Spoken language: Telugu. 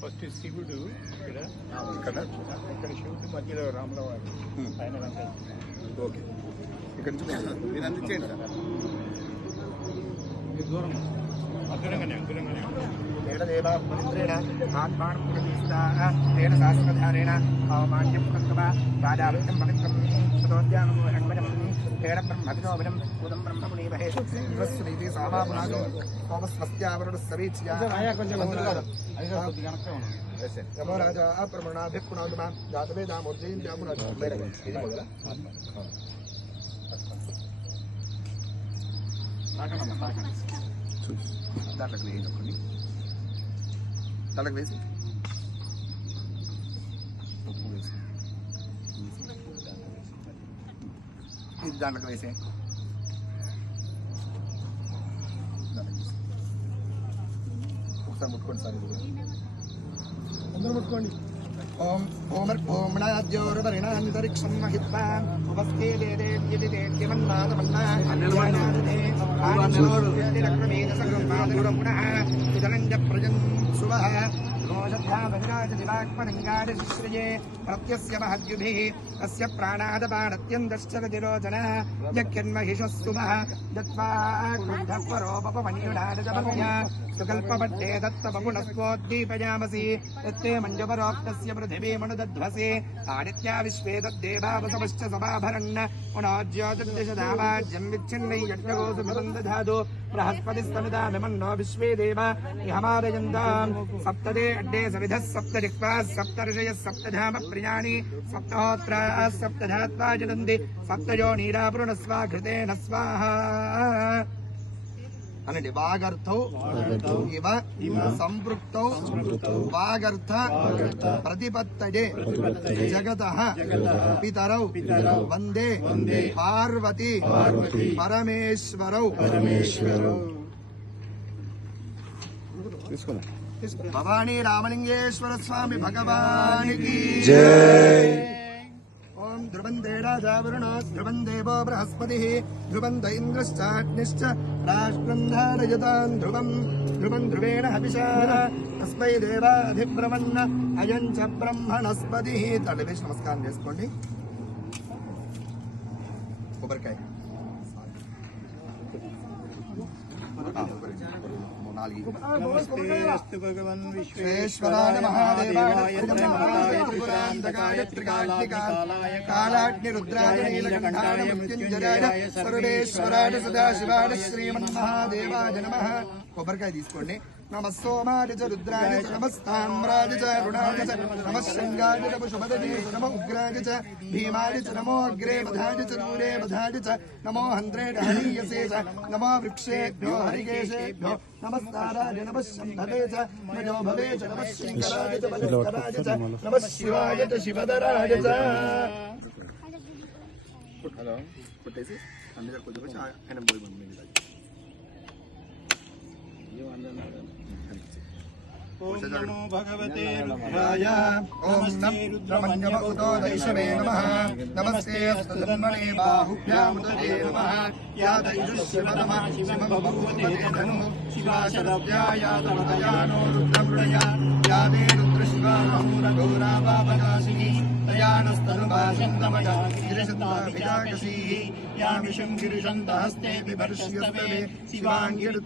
ఫస్ట్ శివుడు ఇక్కడ శివుడు మధ్యలో రాముల వారు ఆయన ఓకే ఇక్కడ నుంచి మీరు అందించేయండి సార్ దూరం అంకురంగానే దేవదేవా పవిత్రేణ ఆత్మానం ప్రతిష్ఠా తేన శాస్త్రధారేణ అవమాన్యం కృత్వా రాజావితం పవిత్రం సదోద్యానమో రంగజం తేన బ్రహ్మవిదోవిదం ఉదం బ్రహ్మమునీమహే స్వస్తి సామాపునాగం కోపస్వస్త్యావరుడు సవీచ్యా నమో రాజా ప్రమణాభిపుణాదుమా జాతవేదామోర్జయంత్యామురాజు ఇది మొదల దాంట్లోకి వేయండి దాంట్లోకి వేసి ఉప్పు వేసి ఇది దాంట్లోకి వేసే ఒకసారి ముట్టుకోండి సార్ ఇది అందరూ ముట్టుకోండి ఓం ఓమర్భోమణాద్యోరుపరిణాంతరిక్షం మహిత్వా ఉపస్థే प्रत्यस्य महद्युभिः तस्य प्राणादपानत्यन्तश्चरतिरोचनः यज्ञन्महिषस्सुमः दत्त्वा क्रुद्धपरोपमन्युडानजपन्या सुकल्पपट्टे दत्तपपुनस्त्वोद्दीपयामसि यत्ते मञ्जपरोक्तस्य पृथिवीमनुदध्वसे आदित्या विश्वे तद्देवावसवश्च सभाभरन् पुनोज्योतिर्दशधामाज्यं विच्छिन्नै यज्ञगोसु दधातु बृहस्पतिस्तमिदामिमन्नो विश्वे देवा इहमादयन्ताम् सप्तदे अड्डे सविधः सप्तजिह्वाः सप्तर्षयः सप्तधाम प्रियाणि सप्तहोत्राः सप्तधात्वा जलन्ति सप्तयोनीरापूर्णस्वा घृतेन स्वाहा अनंడి వాగర్థౌ ఇవ సంపృక్తౌ వాగర్థ ప్రతిపత్తడే జగతః పితరౌ వందే పార్వతీ పరమేశ్వరౌ భవానీ రామలింగేశ్వర స్వామి భగవానికి జై. ఓం ధ్రువందే రాజావరుణో ధ్రువం దేవో బృహస్పతిః ధ్రువంద ఇంద్రశ్చాగ్నిశ్చ రాష్ట్రం ధారయతాం ధ్రువం ధ్రువం ధ్రువేణ హవిషా తస్మై దేవాధిబ్రవన్న అయం చ బ్రహ్మణస్పతిః. తల్లి వేసి నమస్కారం చేసుకోండి. కొబ్బరికాయ నమస్తే భగవన్ విశ్వేశ్వరాయ మహాదేవాయ త్రిపురాంతకాయ త్రికాగ్నికాలాయ కాలాగ్ని రుద్రాయ నీలకంఠాయ మృత్యుంజయాయ సర్వేశ్వరాయ సదాశివాయ శ్రీమన్మహాదేవాయ నమః. కొబ్బరికాయ తీసుకోండి. నమః సోమాయ చ రుద్రాయ చ నమస్తామ్రాయ చ అరుణాయ చ నమః శృంగాయ చ పశుపతయే చ నమః ఉగ్రాయ చ భీమాయ చ నమో అగ్రే బధాయ చ దూరే బధాయ చ నమో హంద్రే హరీయసే చ నమో వృక్షేభ్యో హరికేశేభ్యో నమస్తారాయ నమః శంభవే చ నమో భవే చ నమః శంకరాయ చ బలస్కరాయ చ నమః శివాయ చ శివధరాయ చ. హలో కొట్టేసి అన్ని దగ్గర కొంచెం ఆయన పోయి బండి ఓం నమో భగవతే రుద్రాయ ఓం రుద్రమన్యమ ఉతో దైశమే నమః. నమస్తే అస్తు జన్మనే బాహుభ్యాముదే నమః. యా దైశుష్యమతమ శివభగవతే ధనుః శివాశరవ్యాయాతమతయానో రుద్రమృడయా యా దే రుద్రశివామూరఘోరా పాపనాశిని తయానస్తనుభాషంతమయా గిరిశతాభిజాకసీః యామిషం గిరిశంతహస్తే బిభర్ష్యస్తవే శివాంగి రుద్ర